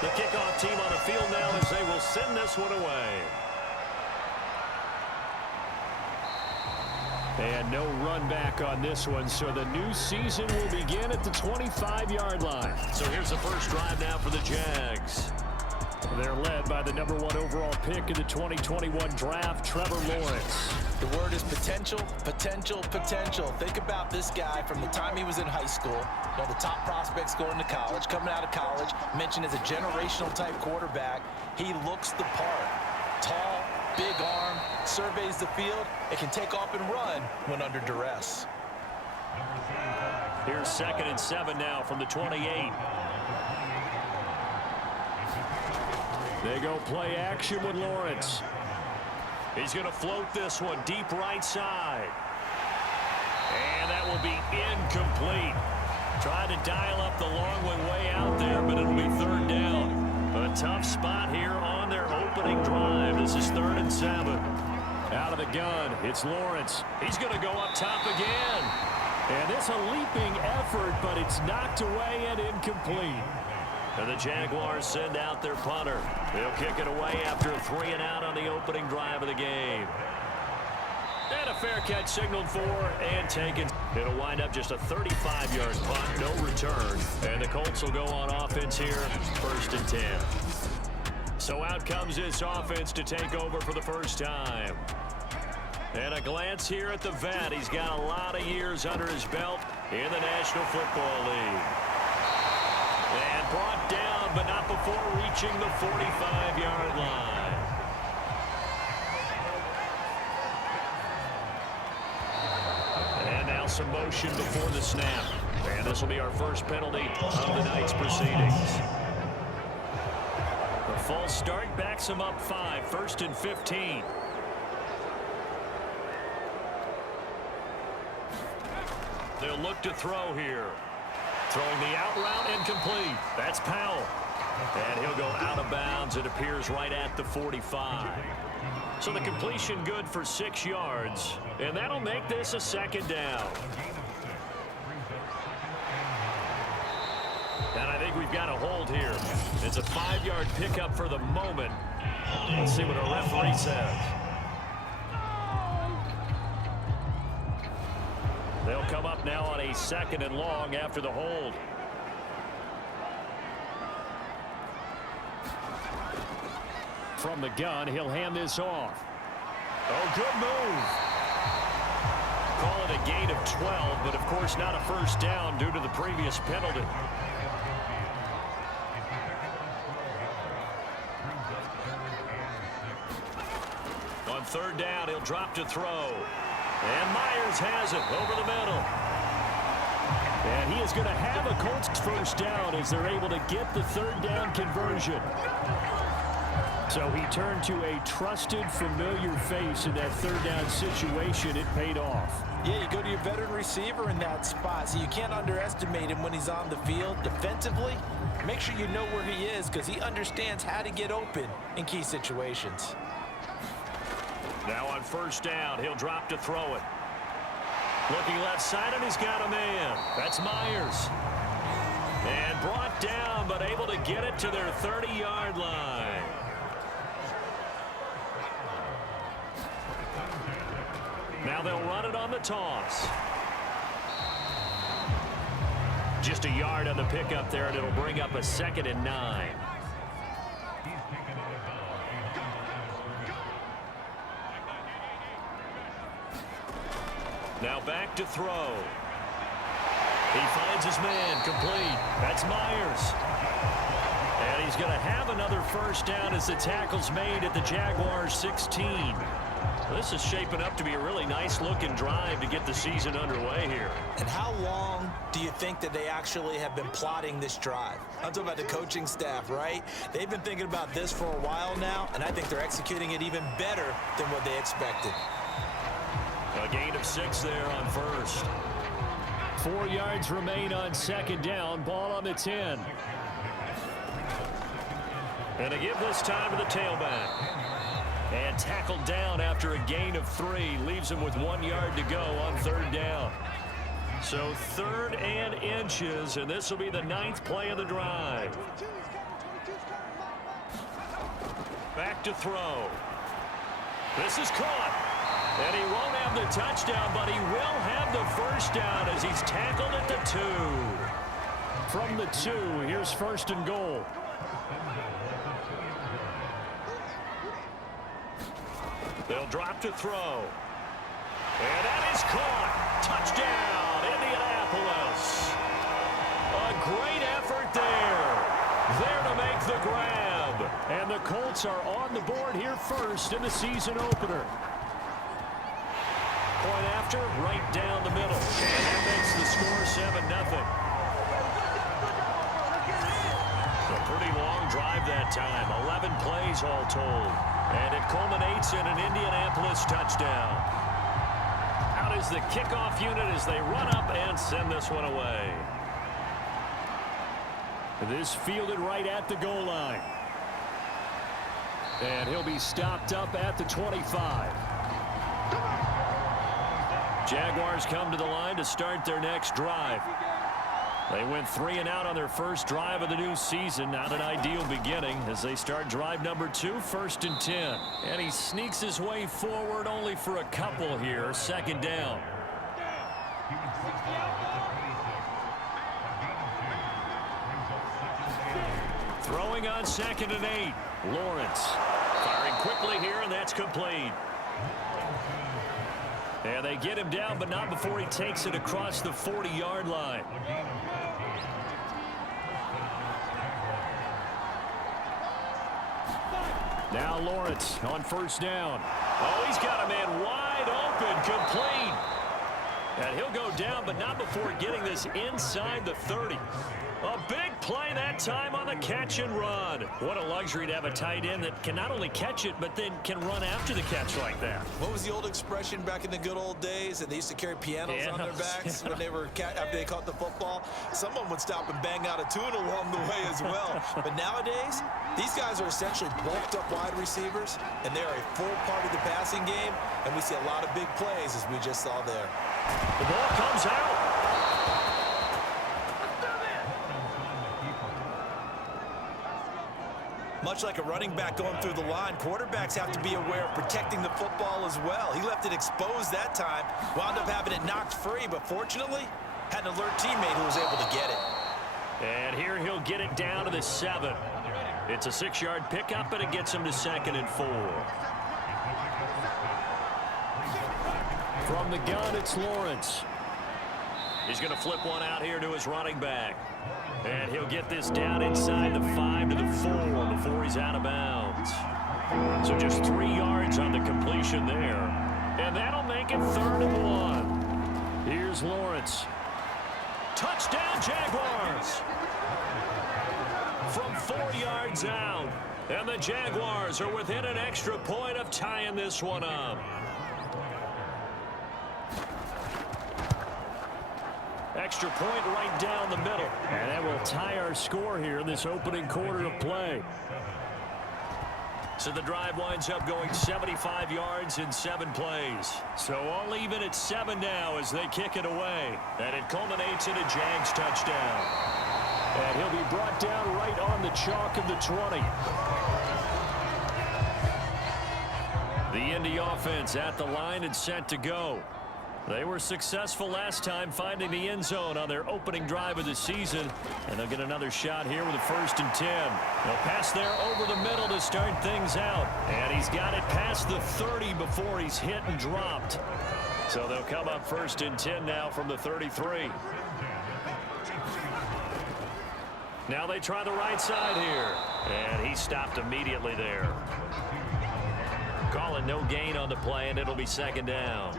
The kickoff team on the field now as they will send this one away. And no run back on this one, so the new season will begin at the 25-yard line. So here's the first drive now for the Jags. They're led by the #1 overall pick in the 2021 draft, Trevor Lawrence. The word is potential, potential, potential. Think about this guy from the time he was in high school. You know, the top prospects going to college, coming out of college, mentioned as a generational type quarterback. He looks the part. Tall, big arm, surveys the field. It can take off and run when under duress. Here's 2nd and 7 now from the 28. They go play action with Lawrence. He's going to float this one deep right side. And that will be incomplete. Trying to dial up the long way out there, but it'll be 3rd down. A tough spot here on their opening drive. This is 3rd and 7. Out of the gun, it's Lawrence. He's going to go up top again. And it's a leaping effort, but it's knocked away and incomplete. And the Jaguars send out their punter. They'll kick it away after a 3-and-out on the opening drive of the game. And a fair catch signaled for and taken. It'll wind up just a 35-yard punt, no return. And the Colts will go on offense here, 1st and 10. So out comes this offense to take over for the first time. And a glance here at the vet. He's got a lot of years under his belt in the National Football League. And brought down, but not before reaching the 45-yard line. And now some motion before the snap. And this will be our first penalty of the night's proceedings. The false start backs him up 5, 1st and 15. They'll look to throw here. Throwing the out route incomplete. That's Powell. And he'll go out of bounds. It appears right at the 45. So the completion good for 6 yards. And that'll make this a 2nd down. And I think we've got a hold here. It's a 5-yard pickup for the moment. Let's see what our referee says. They'll come up now on a 2nd and long after the hold. From the gun, he'll hand this off. Oh, good move. Call it a gain of 12, but of course not a 1st down due to the previous penalty. On 3rd down, he'll drop to throw. And Myers has it over the middle. And he is going to have a Colts 1st down as they're able to get the 3rd down conversion. So he turned to a trusted, familiar face in that 3rd down situation. It paid off. Yeah, you go to your veteran receiver in that spot, so you can't underestimate him when he's on the field. Defensively, make sure you know where he is because he understands how to get open in key situations. Now on 1st down, he'll drop to throw it. Looking left side, and he's got a man. That's Myers. And brought down, but able to get it to their 30-yard line. Now they'll run it on the toss. Just a yard on the pickup there, and it'll bring up a 2nd and 9. Now back to throw. He finds his man, complete. That's Myers. And he's going to have another 1st down as the tackle's made at the Jaguars 16. This is shaping up to be a really nice-looking drive to get the season underway here. And how long do you think that they actually have been plotting this drive? I'm talking about the coaching staff, right? They've been thinking about this for a while now, and I think they're executing it even better than what they expected. A gain of 6 there on 1st. 4 yards remain on 2nd down. Ball on the 10. And to give this time to the tailback. And tackled down after a gain of 3. Leaves him with 1 yard to go on 3rd down. So 3rd and inches, and this will be the 9th play of the drive. back to throw. This is caught. And he won't have the touchdown, but he will have the first down as he's tackled at the 2. From the 2, here's 1st and goal. They'll drop to throw. And that is caught. Touchdown, Indianapolis. A great effort there. There to make the grab. And the Colts are on the board here first in the season opener. Point after, right down the middle. And that makes the score 7-0. A pretty long drive that time. 11 plays all told. And it culminates in an Indianapolis touchdown. Out is the kickoff unit as they run up and send this one away. This fielded right at the goal line. And he'll be stopped up at the 25. Jaguars come to the line to start their next drive. They went 3 and out on their first drive of the new season. Not an ideal beginning as they start drive number 2, 1st and 10. And he sneaks his way forward only for a couple here. 2nd down. Throwing on 2nd and 8. Lawrence firing quickly here, and that's complete. And they get him down, but not before he takes it across the 40-yard line. Now Lawrence on 1st down. Oh, he's got a man wide open, complete. And he'll go down, but not before getting this inside the 30. A big play that time on the catch and run. What a luxury to have a tight end that can not only catch it, but then can run after the catch like that. What was the old expression back in the good old days? That they used to carry pianos on their backs when they were after they caught the football. Someone would stop and bang out a tune along the way as well. But nowadays, these guys are essentially bulked up wide receivers, and they are a full part of the passing game, and we see a lot of big plays as we just saw there. The ball comes out. Much like a running back going through the line, quarterbacks have to be aware of protecting the football as well. He left it exposed that time, wound up having it knocked free, but fortunately, had an alert teammate who was able to get it. And here he'll get it down to the 7. It's a 6-yard pickup, and it gets him to 2nd and 4. From the gun, it's Lawrence. He's going to flip one out here to his running back. And he'll get this down inside the 5 to the 4 before he's out of bounds. So just 3 yards on the completion there. And that'll make it 3rd and 1. Here's Lawrence. Touchdown, Jaguars! From 4 yards out. And the Jaguars are within an extra point of tying this one up. Extra point right down the middle. And that will tie our score here in this opening quarter of play. So the drive winds up going 75 yards in 7 plays. So all even at 7 now as they kick it away. And it culminates in a Jags touchdown. And he'll be brought down right on the chalk of the 20. The Indy offense at the line and set to go. They were successful last time finding the end zone on their opening drive of the season. And they'll get another shot here with a 1st and 10. They'll pass there over the middle to start things out. And he's got it past the 30 before he's hit and dropped. So they'll come up 1st and 10 now from the 33. Now they try the right side here. And he stopped immediately there. Calling no gain on the play, and it'll be 2nd down.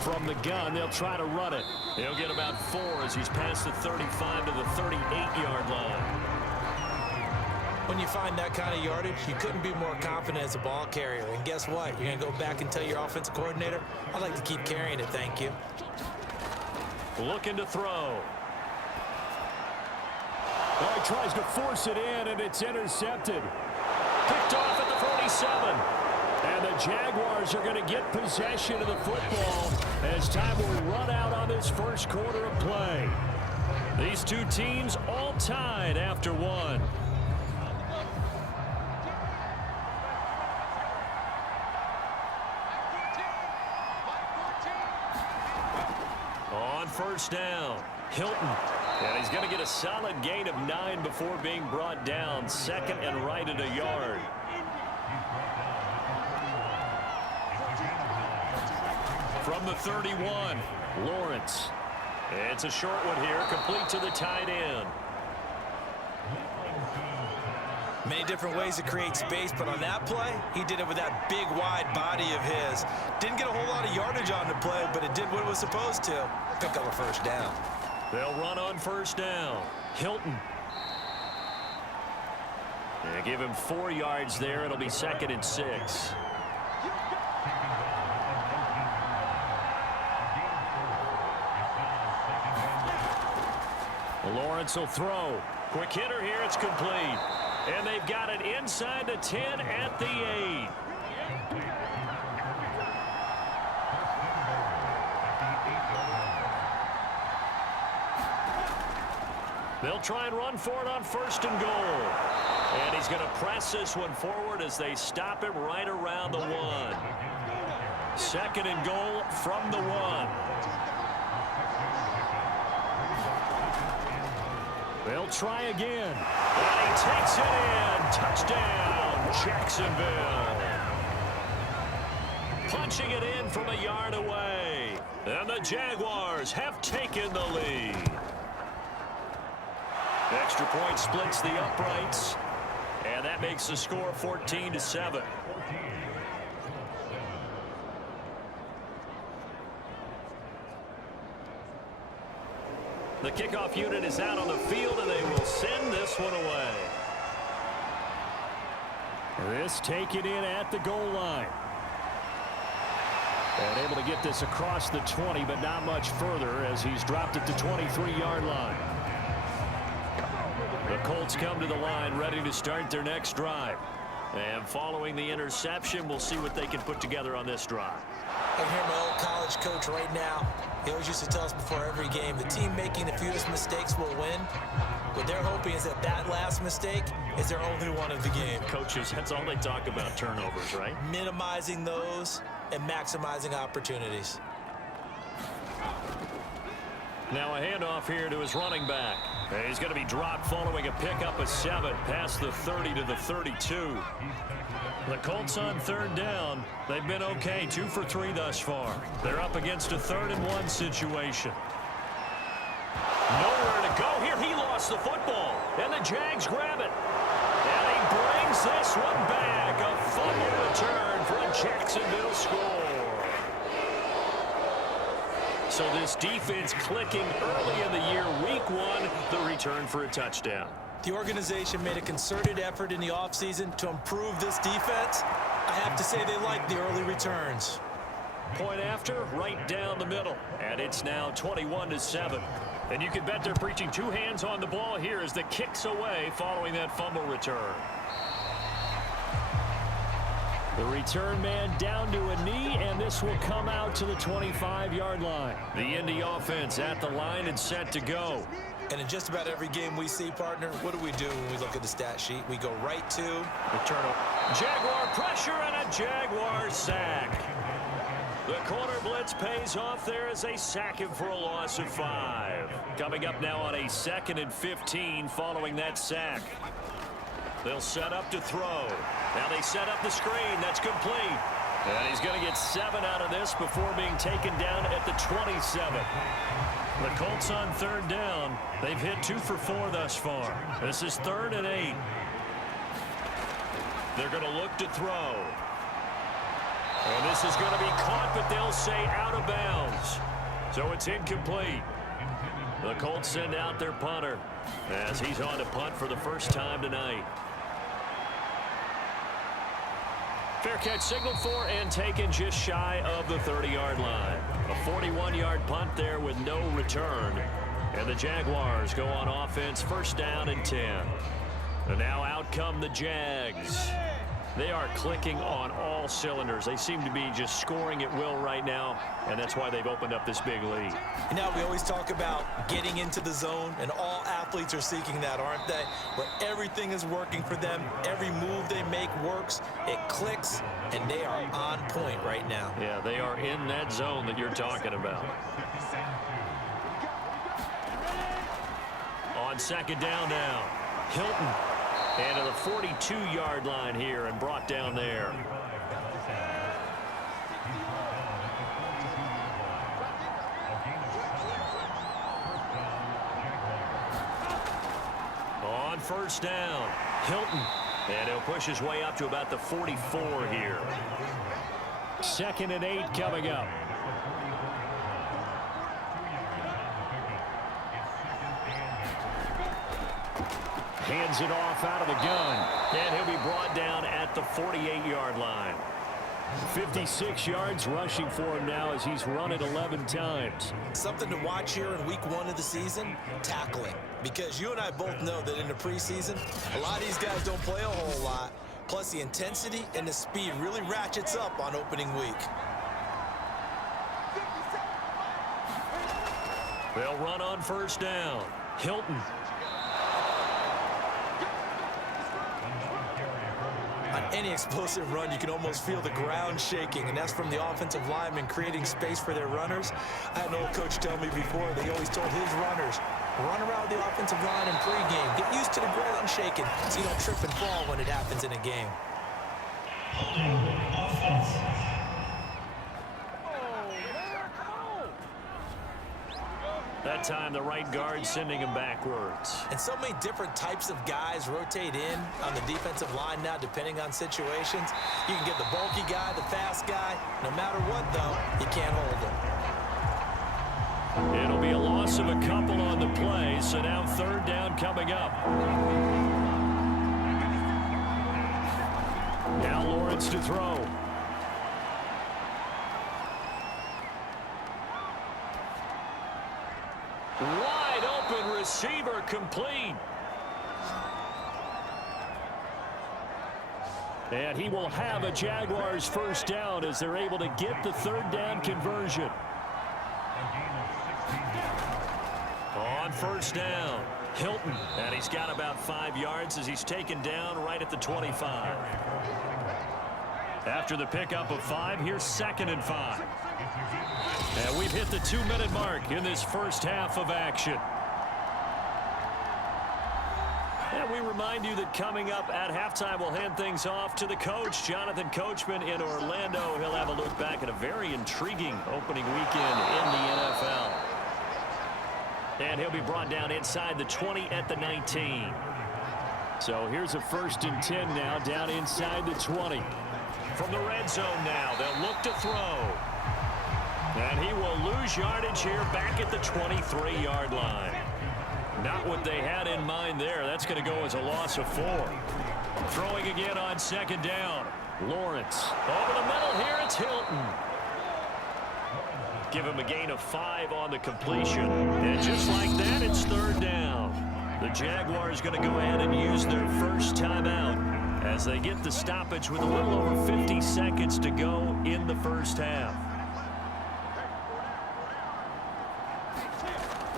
From the gun, they'll try to run it. He'll get about 4 as he's past the 35 to the 38-yard line. When you find that kind of yardage, you couldn't be more confident as a ball carrier. And guess what? You're going to go back and tell your offensive coordinator, I'd like to keep carrying it, thank you. Looking to throw. Oh, he tries to force it in, and it's intercepted. Picked off at the 47. And the Jaguars are going to get possession of the football as time will run out on this first quarter of play. These two teams all tied after one. On first down, Hilton. And he's going to get a solid gain of 9 before being brought down. Second and right at a yard. From the 31, Lawrence. It's a short one here, complete to the tight end. Many different ways to create space, but on that play, he did it with that big, wide body of his. Didn't get a whole lot of yardage on the play, but it did what it was supposed to. Pick up a first down. They'll run on first down. Hilton. They give him 4 yards there. It'll be 2nd and 6. Lawrence will throw. Quick hitter here. It's complete. And they've got it inside the 10 at the 8. They'll try and run for it on 1st and goal. And he's going to press this one forward as they stop him right around the 1. 2nd and goal from the 1. They'll try again. And he takes it in. Touchdown, Jacksonville. Punching it in from a yard away. And the Jaguars have taken the lead. Extra point splits the uprights. And that makes the score 14-7. The kickoff unit is out on the field, and they will send this one away. This taken in at the goal line. And able to get this across the 20, but not much further as he's dropped at the 23-yard line. The Colts come to the line ready to start their next drive. And following the interception, we'll see what they can put together on this drive. I can hear my old college coach right now. He always used to tell us before every game, the team making the fewest mistakes will win. What they're hoping is that that last mistake is their only one of the game. Coaches, that's all they talk about, turnovers, right? Minimizing those and maximizing opportunities. Now a handoff here to his running back. He's going to be dropped following a pickup of 7 past the 30 to the 32. The Colts on 3rd down. They've been okay, 2 for 3 thus far. They're up against a 3rd and 1 situation. Nowhere to go here. He lost the football, and the Jags grab it. And he brings this one back. A fumble return for a Jacksonville score. So this defense clicking early in the year, week 1, the return for a touchdown. The organization made a concerted effort in the offseason to improve this defense. I have to say they like the early returns. Point after, right down the middle. And it's now 21-7. And you can bet they're preaching 2 hands on the ball here as the kick's away following that fumble return. The return man down to a knee, and this will come out to the 25-yard line. The Indy offense at the line and set to go. And in just about every game we see, partner, what do we do when we look at the stat sheet? We go right to the turnover. Jaguar pressure and a Jaguar sack. The corner blitz pays off there as they sack him for a loss of 5. Coming up now on a 2nd and 15 following that sack. They'll set up to throw. Now they set up the screen. That's complete. And he's going to get 7 out of this before being taken down at the 27. The Colts on 3rd down. They've hit 2 for 4 thus far. This is 3rd and 8. They're going to look to throw. And this is going to be caught, but they'll say out of bounds. So it's incomplete. The Colts send out their punter as he's on to punt for the first time tonight. Fair catch signaled for and taken just shy of the 30-yard line. A 41-yard punt there with no return. And the Jaguars go on offense, 1st down and 10. And now out come the Jags. They are clicking on all cylinders. They seem to be just scoring at will right now, and that's why they've opened up this big lead. You know, we always talk about getting into the zone, and all athletes are seeking that, aren't they? Where everything is working for them. Every move they make works. It clicks, and they are on point right now. Yeah, they are in that zone that you're talking about. On second down now, Hilton. And to the 42-yard line here and brought down there. On first down, Hilton. And he'll push his way up to about the 44 here. 2nd and 8 coming up. Hands it off out of the gun. And he'll be brought down at the 48-yard line. 56 yards rushing for him now as he's run it 11 times. Something to watch here in week 1 of the season, tackling. Because you and I both know that in the preseason, a lot of these guys don't play a whole lot. Plus the intensity and the speed really ratchets up on opening week. They'll run on first down. Hilton. On any explosive run, you can almost feel the ground shaking, and that's from the offensive linemen creating space for their runners. I had an old coach tell me before that he always told his runners, run around the offensive line in pregame. Get used to the ground shaking so you don't trip and fall when it happens in a game. That time the right guard sending him backwards. And so many different types of guys rotate in on the defensive line now depending on situations. You can get the bulky guy, the fast guy. No matter what, though, you can't hold him. It'll be a loss of a couple on the play, so now 3rd down coming up. Now Lawrence to throw. Wide open receiver complete. And he will have a Jaguars first down as they're able to get the 3rd down conversion. On first down, Hilton. And he's got about 5 yards as he's taken down right at the 25. After the pickup of 5, here's 2nd and 5. And we've hit the 2-minute mark in this first half of action. And we remind you that coming up at halftime, we'll hand things off to the coach, Jonathan Coachman in Orlando. He'll have a look back at a very intriguing opening weekend in the NFL. And he'll be brought down inside the 20 at the 19. So here's a 1st and 10 now down inside the 20. From the red zone now, they'll look to throw. And he will lose yardage here back at the 23-yard line. Not what they had in mind there. That's going to go as a loss of 4. Throwing again on 2nd down. Lawrence. Over the middle here, it's Hilton. Give him a gain of 5 on the completion. And just like that, it's 3rd down. The Jaguars going to go ahead and use their first timeout as they get the stoppage with a little over 50 seconds to go in the first half.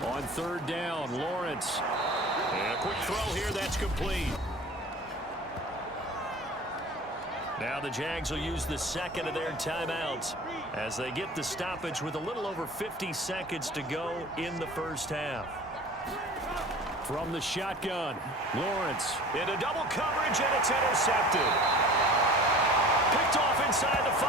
On 3rd down, Lawrence. And a quick throw here, that's complete. Now the Jags will use the 2nd of their timeouts as they get the stoppage with a little over 50 seconds to go in the first half. From the shotgun, Lawrence into double coverage, and it's intercepted. Picked off inside the 5.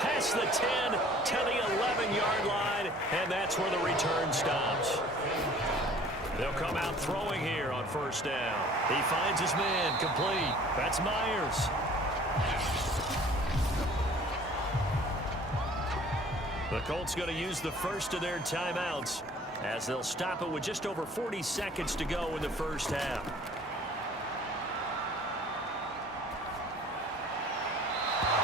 Past the 10 to the 11-yard line, and that's where the return stops. They'll come out throwing here on first down. He finds his man, complete. That's Myers. The Colts going to use the first of their timeouts as they'll stop it with just over 40 seconds to go in the first half.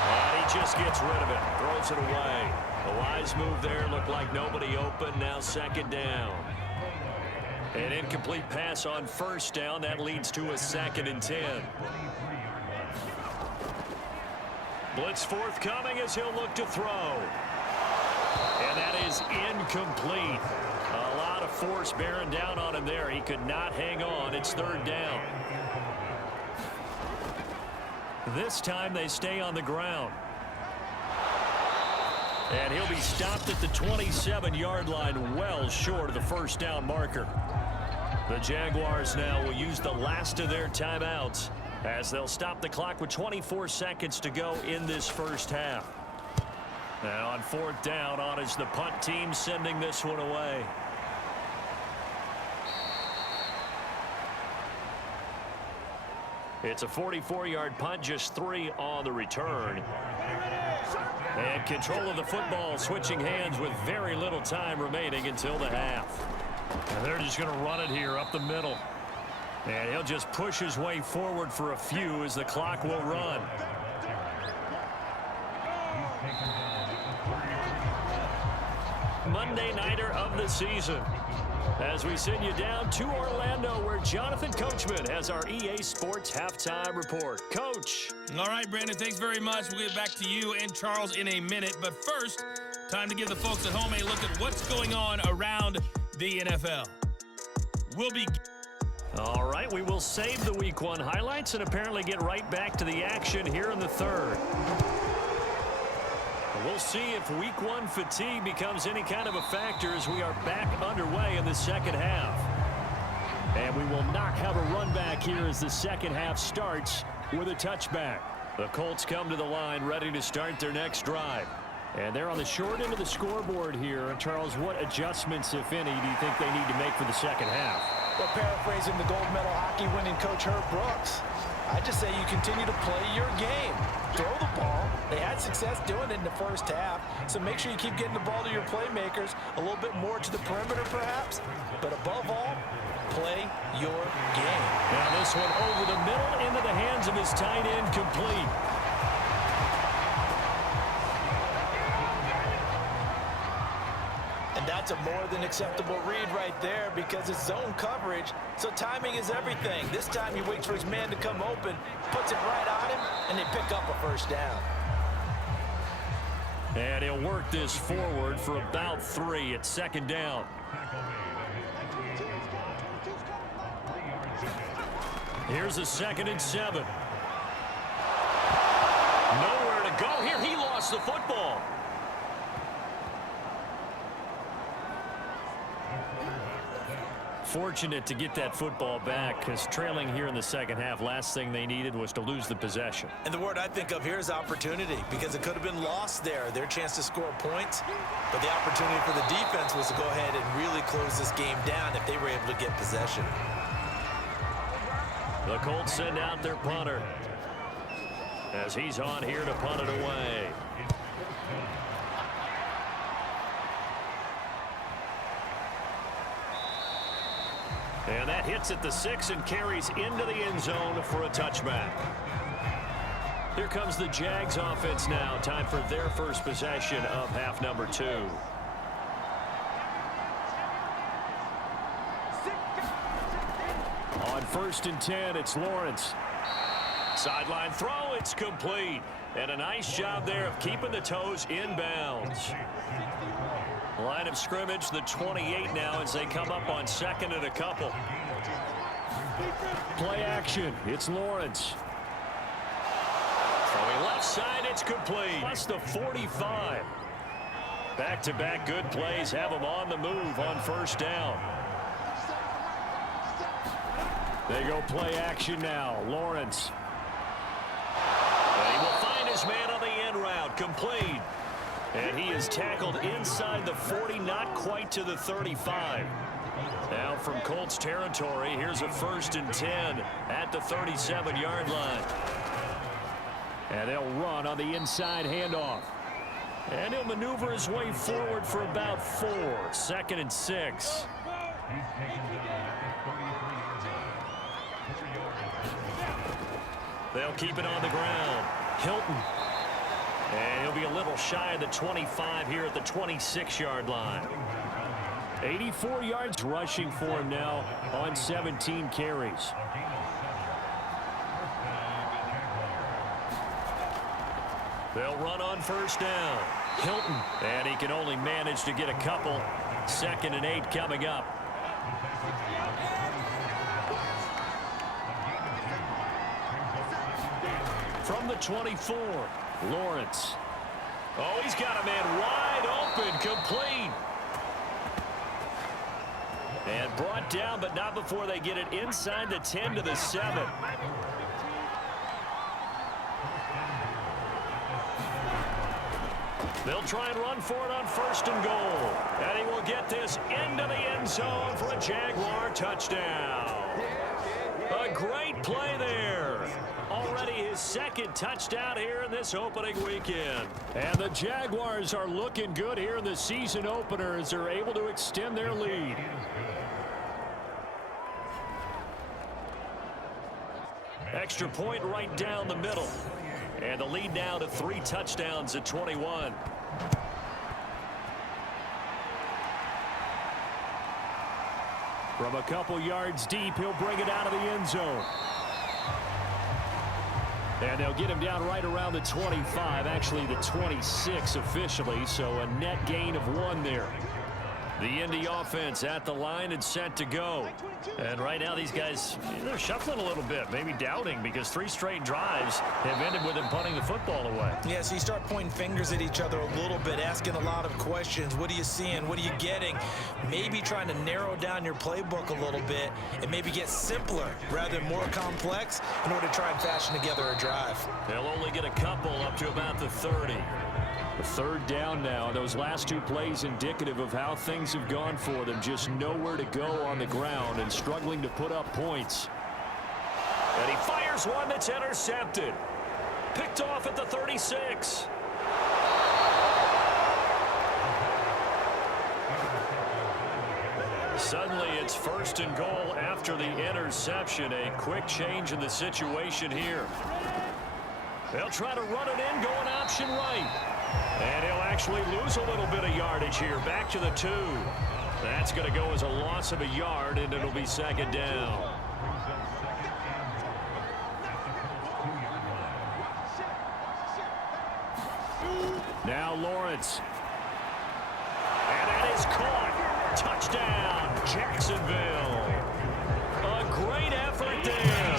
And he just gets rid of it, throws it away. The wise move there, looked like nobody open, now 2nd down. An incomplete pass on first down. That leads to a 2nd and 10. Blitz forthcoming as he'll look to throw. And that is incomplete. A lot of force bearing down on him there. He could not hang on. It's 3rd down. This time they stay on the ground. And he'll be stopped at the 27-yard line, well short of the first down marker. The Jaguars now will use the last of their timeouts as they'll stop the clock with 24 seconds to go in this first half. And on 4th down, on is the punt team sending this one away. It's a 44-yard punt, just 3 on the return. And control of the football switching hands with very little time remaining until the half. And they're just going to run it here up the middle. And he'll just push his way forward for a few as the clock will run. Monday nighter of the season, as we send you down to Orlando, where Jonathan Coachman has our EA Sports Halftime Report. Coach. All right, Brandon, thanks very much. We'll get back to you and Charles in a minute. But first, time to give the folks at home a look at what's going on around the NFL. All right, we will save the Week 1 highlights and apparently get right back to the action here in the 3rd. We'll see if Week 1 fatigue becomes any kind of a factor as we are back underway in the second half. And we will not have a run back here as the second half starts with a touchback. The Colts come to the line ready to start their next drive. And they're on the short end of the scoreboard here. And Charles, what adjustments, if any, do you think they need to make for the second half? Well, paraphrasing the gold medal hockey winning coach Herb Brooks, I just say you continue to play your game. Throw the ball. They had success doing it in the first half, so make sure you keep getting the ball to your playmakers, a little bit more to the perimeter perhaps, but above all, play your game. Now this one over the middle into the hands of his tight end, complete. And that's a more than acceptable read right there because it's zone coverage, so timing is everything. This time he waits for his man to come open, puts it right on him, and they pick up a first down. And he'll work this forward for about 3 at 2nd down. Here's a 2nd and 7. Nowhere to go here. He lost the football. Fortunate to get that football back because trailing here in the second half, last thing they needed was to lose the possession. And the word I think of here is opportunity because it could have been lost there, their chance to score points. But the opportunity for the defense was to go ahead and really close this game down if they were able to get possession. The Colts send out their punter as he's on here to punt it away. And that hits at the 6 and carries into the end zone for a touchback. Here comes the Jags offense now. Time for their first possession of half number 2. On 1st and 10, it's Lawrence. Sideline throw, it's complete. And a nice job there of keeping the toes in bounds. Line of scrimmage, the 28 now as they come up on 2nd and a couple. Play action, it's Lawrence. Throwing left side, it's complete. Plus the 45. Back-to-back good plays have them on the move on 1st down. They go play action now. Lawrence. And he will find his man on the end route. Complete. And he is tackled inside the 40, not quite to the 35. Now from Colts territory, here's a 1st and 10 at the 37-yard line. And they'll run on the inside handoff. And he'll maneuver his way forward for about 4. 2nd and 6. They'll keep it on the ground. Hilton. And he'll be a little shy of the 25 here at the 26-yard line. 84 yards rushing for him now on 17 carries. They'll run on first down. Hilton, and he can only manage to get a couple. 2nd and 8 coming up. From the 24, Lawrence. Oh, he's got a man wide open, complete. And brought down, but not before they get it inside the 10 to the 7. They'll try and run for it on 1st and goal. And he will get this into the end zone for a Jaguar touchdown. A great play there. Already his 2nd touchdown here in this opening weekend. And the Jaguars are looking good here in the season opener as they're able to extend their lead. Extra point right down the middle. And the lead now to 3 touchdowns at 21. From a couple yards deep, he'll bring it out of the end zone. And they'll get him down right around the 25, actually the 26 officially, so a net gain of 1 there. The Indy offense at the line and set to go. And right now these guys, they're shuffling a little bit, maybe doubting, because 3 straight drives have ended with them punting the football away. Yeah, so you start pointing fingers at each other a little bit, asking a lot of questions. What are you seeing? What are you getting? Maybe trying to narrow down your playbook a little bit and maybe get simpler rather than more complex in order to try and fashion together a drive. They'll only get a couple up to about the 30. A 3rd down now. Those last 2 plays indicative of how things have gone for them. Just nowhere to go on the ground and struggling to put up points. And he fires one that's intercepted. Picked off at the 36. Suddenly it's 1st and goal after the interception. A quick change in the situation here. They'll try to run it in, going option right. And he'll actually lose a little bit of yardage here. Back to the 2. That's going to go as a loss of a yard, and it'll be 2nd down. Now Lawrence. And that is caught. Touchdown, Jacksonville. A great effort there.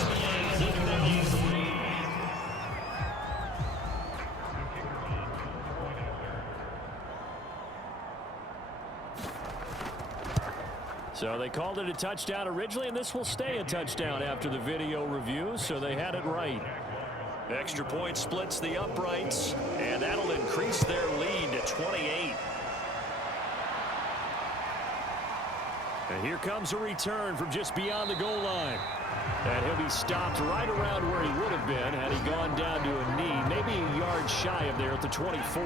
So they called it a touchdown originally, and this will stay a touchdown after the video review, so they had it right. Extra point splits the uprights, and that'll increase their lead to 28. And here comes a return from just beyond the goal line. And he'll be stopped right around where he would have been had he gone down to a knee, maybe a yard shy of there at the 24.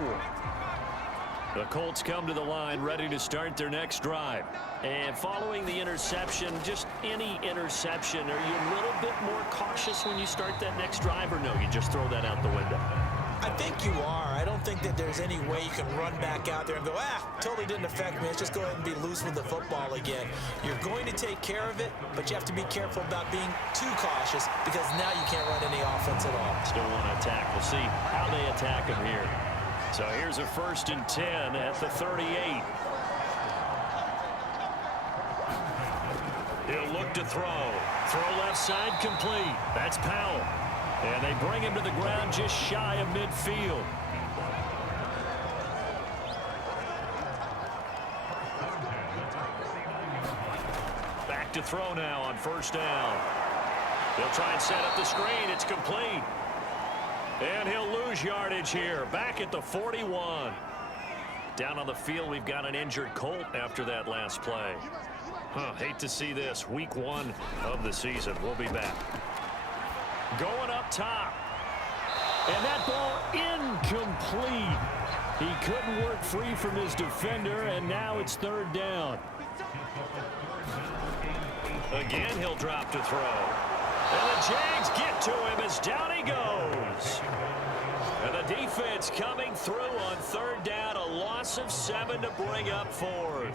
The Colts come to the line ready to start their next drive. And following the interception, just any interception, are you a little bit more cautious when you start that next drive, or no, you just throw that out the window? I think you are. I don't think that there's any way you can run back out there and go, totally didn't affect me. Let's just go ahead and be loose with the football again. You're going to take care of it, but you have to be careful about being too cautious because now you can't run any offense at all. Still want to attack. We'll see how they attack him here. So here's a 1st and 10 at the 38. He'll look to throw. Throw left side complete. That's Powell. And they bring him to the ground just shy of midfield. Back to throw now on 1st down. He'll try and set up the screen. It's complete. And he'll lose yardage here. Back at the 41. Down on the field, we've got an injured Colt after that last play. Hate to see this. Week 1 of the season. We'll be back. Going up top. And that ball incomplete. He couldn't work free from his defender, and now it's 3rd down. Again, he'll drop to throw. And the Jags get to him as down he goes. And the defense coming through on third down, a loss of 7 to bring up fourth.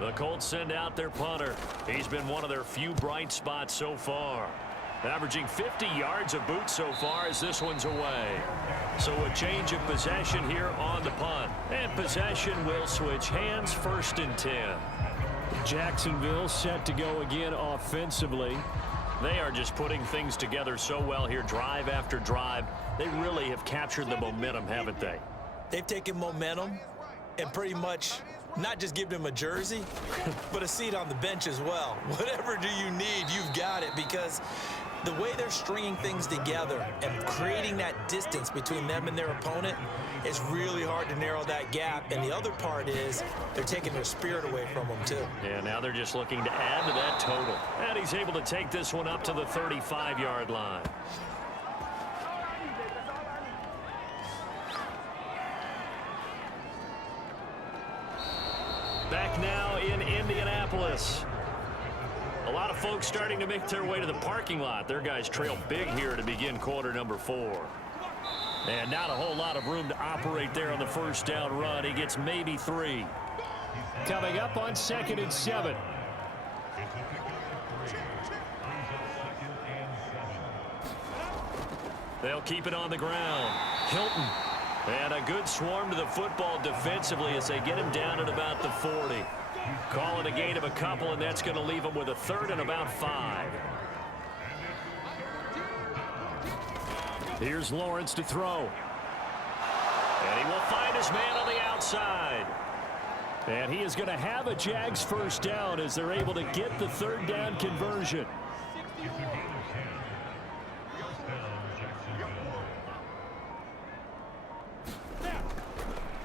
The Colts send out their punter. He's been one of their few bright spots so far. Averaging 50 yards a boot so far as this one's away. So a change of possession here on the punt. And possession will switch hands, 1st and 10. Jacksonville set to go again offensively. They are just putting things together so well here, drive after drive. They really have captured the momentum, haven't they? They've taken momentum and pretty much not just give them a jersey, but a seat on the bench as well. Whatever do you need, you've got it, because the way they're stringing things together and creating that distance between them and their opponent is really hard to narrow that gap. And the other part is they're taking their spirit away from them, too. Yeah, now they're just looking to add to that total. And he's able to take this one up to the 35-yard line. Back now in Indianapolis. A lot of folks starting to make their way to the parking lot. Their guys trail big here to begin quarter number 4. And not a whole lot of room to operate there on the first down run. He gets maybe 3. Coming up on 2nd and 7. They'll keep it on the ground. Hilton. And a good swarm to the football defensively as they get him down at about the 40. Call it a gain of a couple, and that's going to leave him with a 3rd and about 5. Here's Lawrence to throw. And he will find his man on the outside. And he is going to have a Jags first down as they're able to get the 3rd down conversion.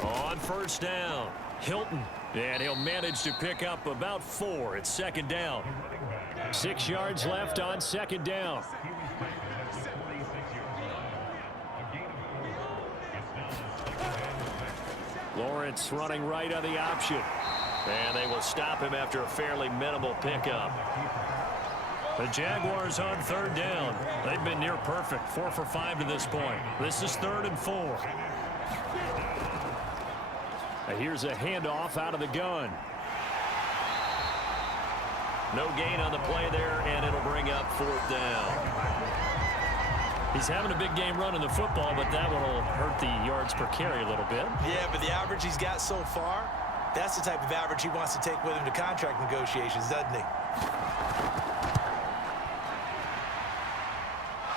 On first down, Hilton. And he'll manage to pick up about 4 at 2nd down. 6 yards left on 2nd down. Lawrence running right on the option. And they will stop him after a fairly minimal pickup. The Jaguars on 3rd down. They've been near perfect, 4 for 5 to this point. This is 3rd and 4. Here's a handoff out of the gun. No gain on the play there, and it'll bring up 4th down. He's having a big game running the football, but that one will hurt the yards per carry a little bit. Yeah, but the average he's got so far, that's the type of average he wants to take with him to contract negotiations, doesn't he?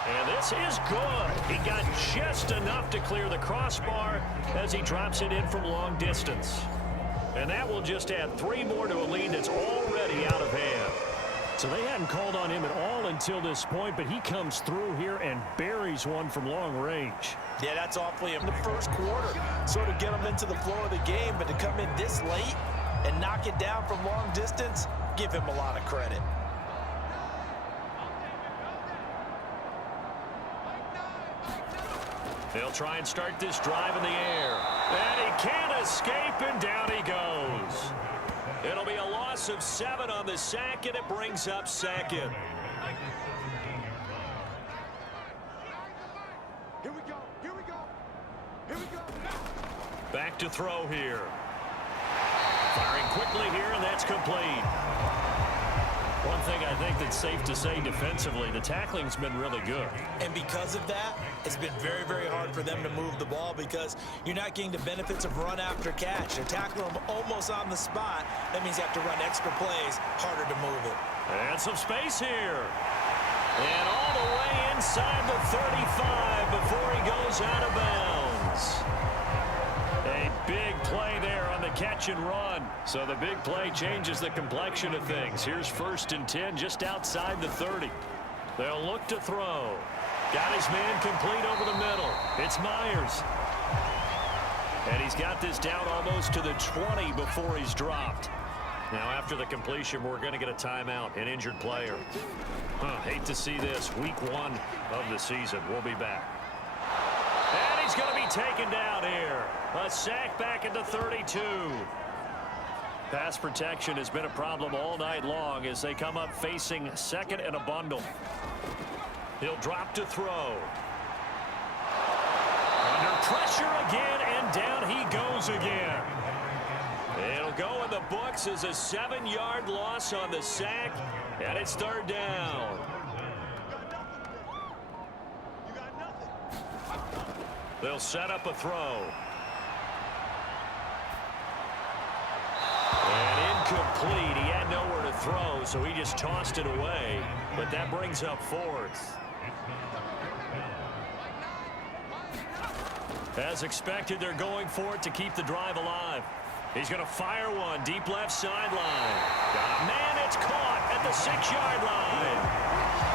And this is good. He got just enough to clear the crossbar as he drops it in from long distance. And that will just add 3 more to a lead that's already out of hand. So they hadn't called on him at all until this point, but he comes through here and buries one from long range. Yeah, that's awfully in the first quarter. Sort of get him into the flow of the game, but to come in this late and knock it down from long distance, give him a lot of credit. They'll try and start this drive in the air. And he can't escape, and down he goes. It'll be a loss of 7 on the sack, and it brings up 2nd. Here we go. Here we go. Here we go. Back to throw here. Firing quickly here, and that's complete. One thing I think that's safe to say defensively, the tackling's been really good. And because of that, it's been very, very hard for them to move the ball because you're not getting the benefits of run after catch. They're tackling them almost on the spot. That means you have to run extra plays, harder to move it. And some space here. And all the way inside the 35 before he goes out of bounds. A big play there on the catch and run. So the big play changes the complexion of things. Here's 1st and 10 just outside the 30. They'll look to throw. Got his man complete over the middle. It's Myers. And he's got this down almost to the 20 before he's dropped. Now after the completion, we're going to get a timeout, an injured player. Hate to see this. Week 1 of the season. We'll be back. And he's going to be taken down here. A sack back at the 32. Pass protection has been a problem all night long as they come up facing 2nd and a bundle. He'll drop to throw. Pressure again, and down he goes again. It'll go in the books as a 7-yard loss on the sack, and it's third down. They'll set up a throw. And incomplete. He had nowhere to throw, so he just tossed it away. But that brings up fourth. As expected, they're going for it to keep the drive alive. He's going to fire one deep left sideline. Got a man, it's caught at the 6-yard line.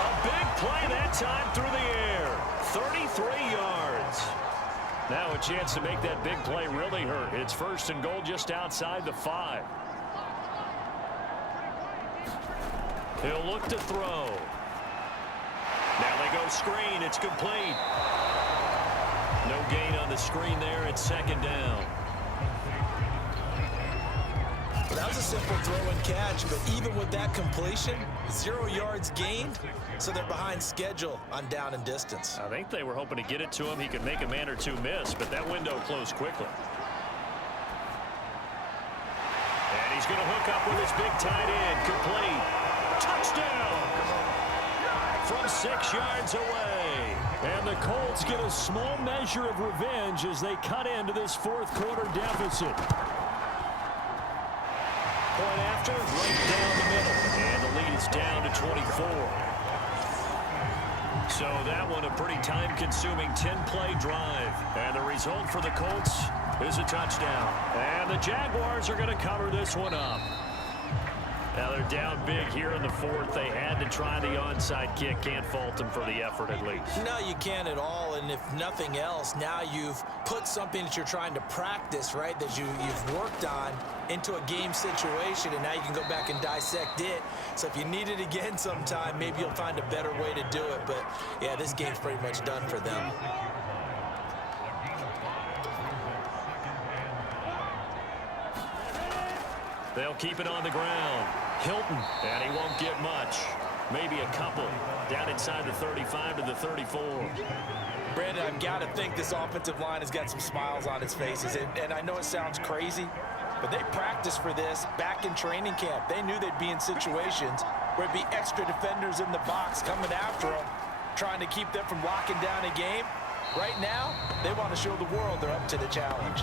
A big play that time through the air. 33 yards. Now a chance to make that big play really hurt. It's first and goal just outside the 5. He'll look to throw. Now they go screen. It's complete. No gain on the screen there. It's second down. That was a simple throw and catch, but even with that completion, 0 yards gained, so they're behind schedule on down and distance. I think they were hoping to get it to him. He could make a man or two miss, but that window closed quickly. And he's going to hook up with his big tight end. Complete. Touchdown! From 6 yards away. And the Colts get a small measure of revenge as they cut into this fourth quarter deficit. Point after, right down the middle. And the lead is down to 24. So that one a pretty time-consuming 10-play drive. And the result for the Colts is a touchdown. And the Jaguars are going to cover this one up. Now they're down big here in the fourth. They had to try the onside kick. Can't fault them for the effort at least. No, you can't at all. And if nothing else, now you've put something that you're trying to practice, right, that you've worked on into a game situation, and now you can go back and dissect it. So if you need it again sometime, maybe you'll find a better way to do it. But, yeah, this game's pretty much done for them. They'll keep it on the ground. Hilton, and he won't get much. Maybe a couple. Down inside the 35 to the 34. Brandon, I've got to think this offensive line has got some smiles on its faces. And I know it sounds crazy, but they practiced for this back in training camp. They knew they'd be in situations where it'd be extra defenders in the box coming after them, trying to keep them from locking down a game. Right now, they want to show the world they're up to the challenge.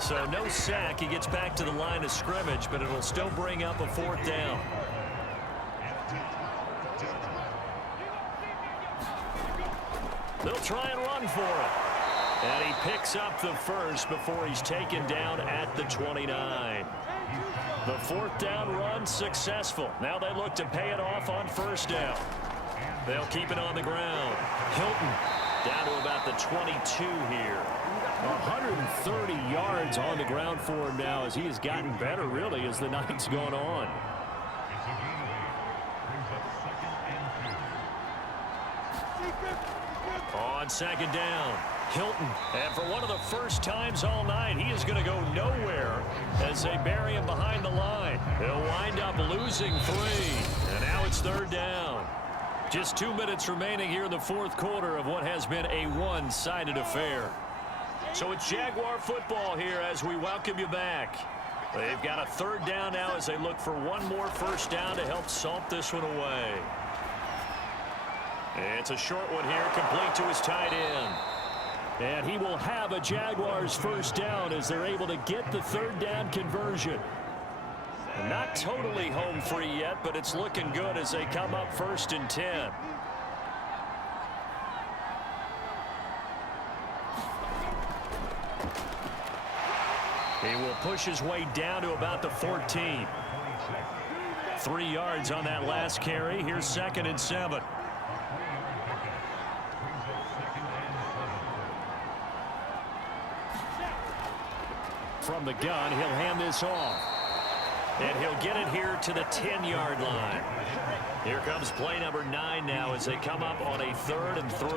So no sack. He gets back to the line of scrimmage, but it'll still bring up a fourth down. They'll try and run for it. And he picks up the first before he's taken down at the 29. The fourth down run successful. Now they look to pay it off on first down. They'll keep it on the ground. Hilton down to about the 22 here. 130 yards on the ground for him now as he has gotten better, really, as the night's gone on. On second down, Hilton. And for one of the first times all night, he is going to go nowhere as they bury him behind the line. He'll wind up losing 3. And now it's third down. Just 2 minutes remaining here in the fourth quarter of what has been a one-sided affair. So it's Jaguar football here as we welcome you back. They've got a third down now as they look for one more first down to help salt this one away. It's a short one here, complete to his tight end. And he will have a Jaguars first down as they're able to get the third down conversion. Not totally home free yet, but it's looking good as they come up first and 10. He will push his way down to about the 14. 3 yards on that last carry. Here's second and 7. From the gun, he'll hand this off. And he'll get it here to the 10-yard line. Here comes play number 9 now as they come up on a 3rd and 3.